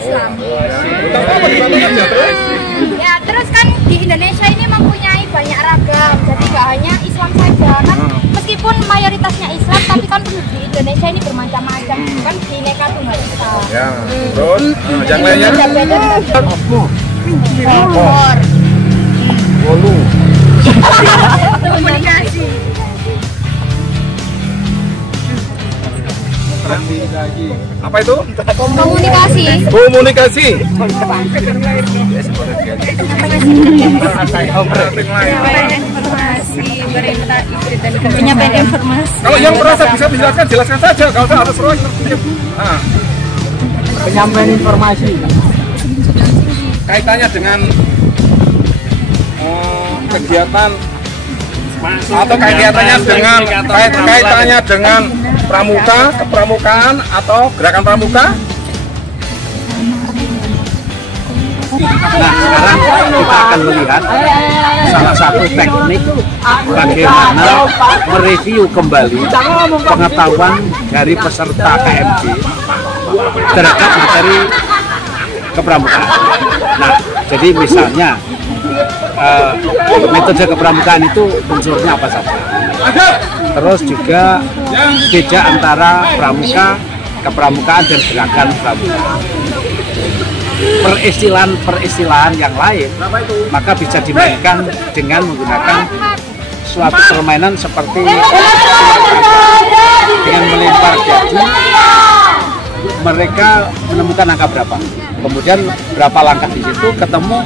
Islam. Ya, terus kan di Indonesia ini mempunyai banyak ragam, jadi nggak hanya Islam saja kan. Meskipun mayoritasnya Islam, tapi kan di Indonesia ini bermacam-macam, kan Bhinneka Tunggal Ika. Ya, terus yang lainnya? Kompor. Bolu. Komunikasi. Apa itu? Komunikasi. Komunikasi. Penyampaian informasi. Kalau yang merasa bisa dijelaskan, jelaskan saja. Kalau tidak harus terus. Penyampaian informasi. Kaitannya dengan kegiatan atau kaitannya dengan pramuka, kepramukaan atau gerakan pramuka. Nah, sekarang kita akan melihat salah satu teknik bagaimana mereview kembali pengetahuan dari peserta KMJ terhadap materi kepramukaan. Nah, jadi misalnya metode kepramukaan itu unsurnya apa saja. Terus juga beda antara pramuka, kepramukaan dan gerakan pramuka. Peristilahan yang lain maka bisa dimainkan dengan menggunakan suatu permainan seperti dengan melempar jaju. Mereka menemukan angka berapa, kemudian berapa langkah di situ ketemu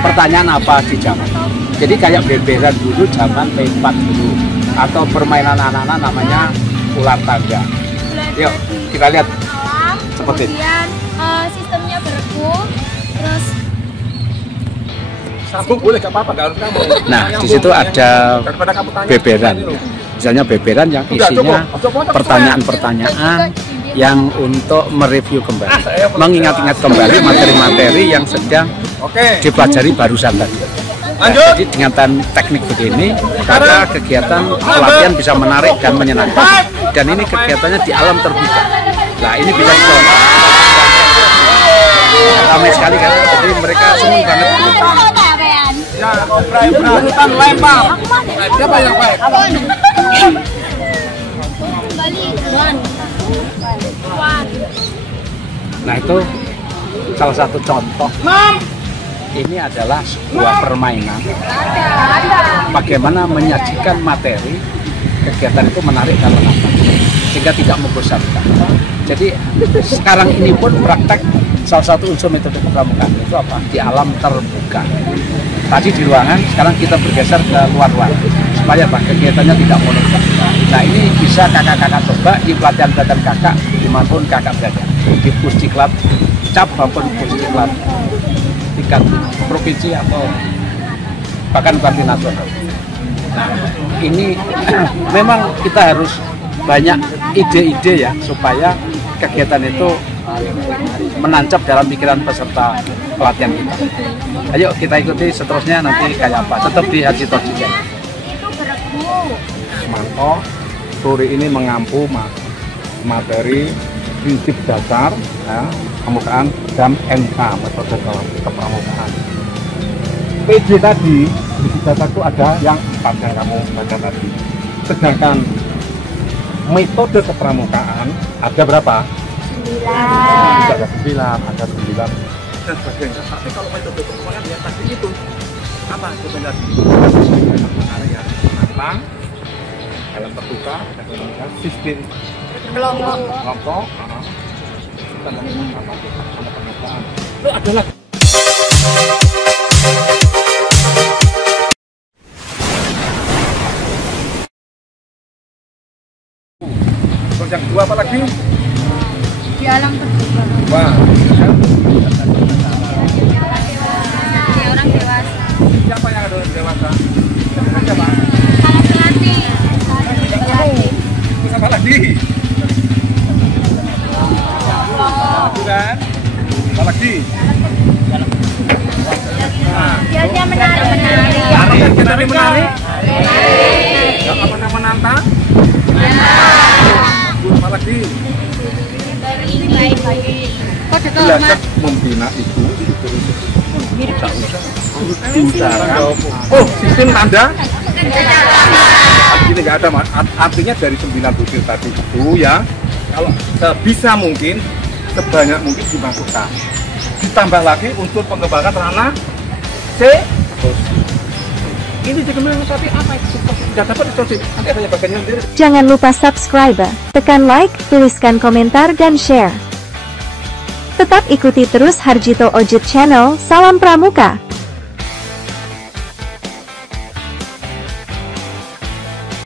pertanyaan apa dijawab. Jadi kayak beberan dulu zaman P4 dulu, atau permainan anak-anak namanya ular tangga. Yuk kita lihat seperti ini. Sistemnya beregu, terus Sabuk boleh, gak apa-apa, gak harus kamu. Nah, di situ ada beberan. Misalnya beberan yang isinya pertanyaan-pertanyaan yang untuk mereview kembali, mengingat-ingat kembali materi-materi yang sedang dipelajari barusan tadi. Jadi dengan teknik begini, maka kegiatan pelatihan bisa menarik dan menyenangkan. Dan ini kegiatannya di alam terbuka. Nah, ini bisa dicontoh. Ramai sekali kan, jadi mereka senang banget. Ya, berebutan lempar. Siapa yang baik? Nah, itu salah satu contoh. Ini adalah sebuah permainan bagaimana menyajikan materi kegiatan itu menarik dan menantang sehingga tidak membosankan. Jadi sekarang ini pun praktek salah satu unsur metode kepramukaan itu apa? Di alam terbuka. Tadi di ruangan, sekarang kita bergeser ke luar ruangan supaya apa? Kegiatannya tidak monoton. Nah, ini bisa kakak-kakak coba di pelatihan-pelatihan kakak dimanapun kakak berada, di Pusdiklat Cap maupun Pusdiklat tingkat provinsi atau bahkan tingkat nasional. Nah, ini memang kita harus banyak ide-ide ya supaya kegiatan itu menancap dalam pikiran peserta pelatihan kita. Ayo kita ikuti seterusnya nanti kayak apa. Tetap di Haji Torjija. Manto sore ini mengampu materi prinsip dasar ya, pramukaan dan MK metode kepramukaan. PJ tadi prinsip dasar itu ada yang 4 yang kamu baca tadi. Sedangkan metode kepramukaan ada berapa? 9. Ada 9, ada 9 dan sebagainya. Tapi kalau metode kepramukaan yang tadi itu apa sebenarnya? Area menantang, dalam terbuka, dan kemudian sistem kelompok, dan apa? Ada pernyataan. Itu adalah terus yang kedua apa lagi? di alam terbuka. Wah, Orang dewasa. siapa yang ada dewasa? Siapa? Pelatih. Terus apa lagi? Kan? Apa lagi? Nah, Dia menarik. kita menarik. Yang apa namanya menantang? Apa lagi? Berimbang. baik-baik. Kode belajar kehormat. membina itu tidak usah oh sistem tanda ini nggak ada Mas. Artinya dari 9 butir tadi itu ya kalau sebisa mungkin sebanyak mungkin dimasukkan, ditambah lagi unsur pengembangan ranah C. Ini juga tapi apa itu tidak dapat itu nanti hanya bagiannya sendiri. Jangan lupa subscribe, tekan like, tuliskan komentar dan share. Tetap ikuti terus Harjito Ojit Channel. Salam Pramuka.